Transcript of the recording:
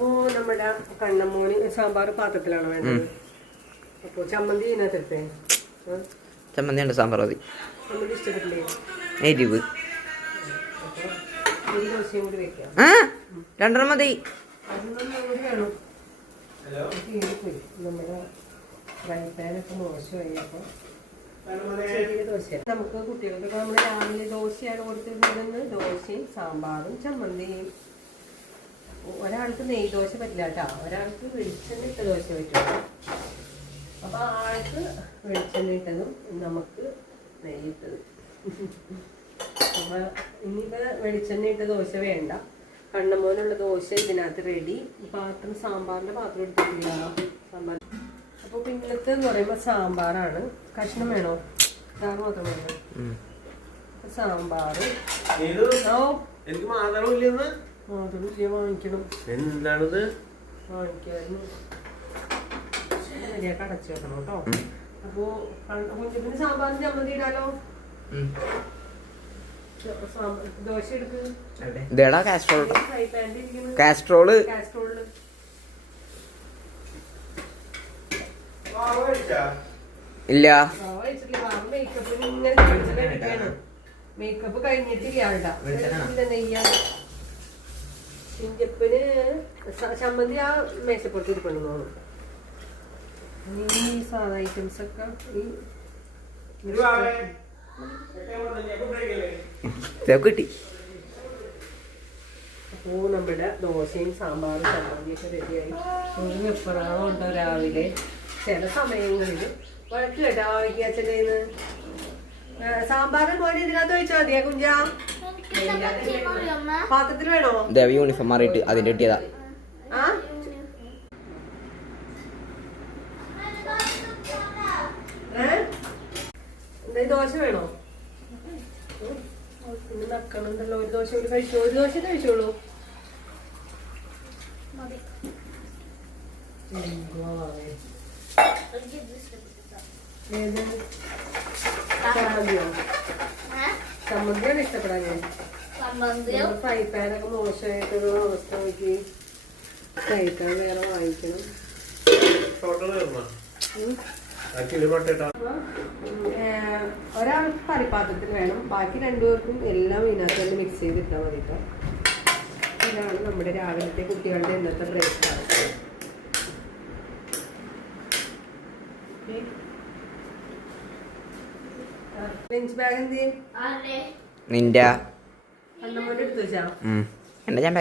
അപ്പോ നമ്മുടെ കണ്ണമോന് സാമ്പാർ പാത്രത്തിലാണ് വേണ്ടത്. അപ്പൊ ചമ്മന്തി ഇതിനകത്തെ ചമ്മന്തി ഉണ്ട്, സാമ്പാർ മതി. ചമ്മന്തി ഇഷ്ടപ്പെട്ടില്ലേ? എരിവ് ദോശയും കൂടി വെക്കാം. രണ്ടെണ്ണം മതി. അതൊന്നും കൂടി വേണം. നമ്മുടെ ഫ്രൈ പാനൊക്കെ മോശമായി. അപ്പൊ ചെറിയ ദോശ നമുക്ക് കുട്ടികൾക്ക് നമ്മൾ രാവിലെ ദോശയാണ് കൊടുത്തിരുന്നത്. ദോശയും സാമ്പാറും ചമ്മന്തിയും. ഒരാൾക്ക് നെയ് ദോശ പറ്റില്ല കേട്ടോ, ഒരാൾക്ക് വെളിച്ചെണ്ണ ഇട്ട ദോശ പറ്റുള്ളൂ. അപ്പൊ ആൾക്ക് വെളിച്ചെണ്ണ ഇട്ടതും നമുക്ക് നെയ്യിട്ടതും. അപ്പൊ ഇനിയിപ്പോ വെളിച്ചെണ്ണ ഇട്ട ദോശ വേണ്ട. കണ്ണമോനുള്ള ദോശ ഇതിനകത്ത് റെഡി. പാത്രം സാമ്പാറിന്റെ പാത്രം എടുത്തിട്ടില്ല. സാമ്പാർ അപ്പൊ പിന്നത്തെ എന്ന് പറയുമ്പോ സാമ്പാറാണ്. കഷ്ണം വേണോ? ചാറ് മാത്രം വേണോ? സാമ്പാറ് വാങ്ങിക്കണം. എന്താണിത്? വാങ്ങിക്കായിരുന്നു. മര്യാദ അടച്ചു വെക്കണം കേട്ടോ. അപ്പൊ കുഞ്ഞിന് സാമ്പാറിന് ചമ്മന്തി ഇടാലോ. ദോശ എടുക്ക്. ഫ്രൈ പാനിൽ കാസ്ട്രോള് ഇല്ല. മേക്കപ്പ് കഴിഞ്ഞിട്ടില്ല ആളുടെ. നെയ്യാണ് ഇഞ്ചപ്പന് ചമ്മന്തി ആ മേശപ്പുറത്ത് ഇരിപ്പുണ്ടെന്ന് തോന്നുന്നു. ഈ സാധാ ഐറ്റംസ് ഒക്കെ കിട്ടി. അപ്പോ നമ്മുടെ ദോശയും സാമ്പാറും ചമ്മന്തിയൊക്കെ റെഡിയായി. ഒരു വെപ്പറാണോ ഉണ്ടോ രാവിലെ ചില സമയങ്ങളിൽ വഴക്ക് കേട്ടോ വായിക്കാച്ചേന്ന്. സാമ്പാറും പോലെ ഇതിനകത്ത് വെച്ചാൽ മതിയാ കുഞ്ചാ? പാത്രത്തിൽ വേണോ? ദേവി യൂണിഫോം മാറിയിട്ട് അതിന്റെ കിട്ടിയതാ. എന്താ ദോശ വേണോ? നക്കണുണ്ടല്ലോ. ഒരു ദോശ കൂടി കഴിച്ചോളൂ. ഒരു ദോശ കഴിച്ചോളൂ. ചമ്മന്തിയാണ് ഇഷ്ടപ്പെടാൻ. ഞാൻ ഫ്രൈ പാനൊക്കെ മോശമായിട്ടൊരു അവസ്ഥ നോക്കി കഴിക്കാൻ വേറെ വാങ്ങിക്കണം. ഒരാൾക്ക് കറിപ്പാത്രത്തിൽ വേണം, ബാക്കി രണ്ടുപേർക്കും എല്ലാം ഇതിനകത്ത് തന്നെ മിക്സ് ചെയ്തിട്ടാൽ മതി കേട്ടോ. ഇതാണ് നമ്മുടെ രാവിലത്തെ കുട്ടികളുടെ ഇന്നത്തെ ബ്രേക്ക്ഫാസ്റ്റ്. ലഞ്ച് ബാഗ് എന്ത് ചെയ്യും? നിന്റെ കണ്ണമോന്റെ എടുത്ത് വെച്ചാ എന്റെ ഞാൻ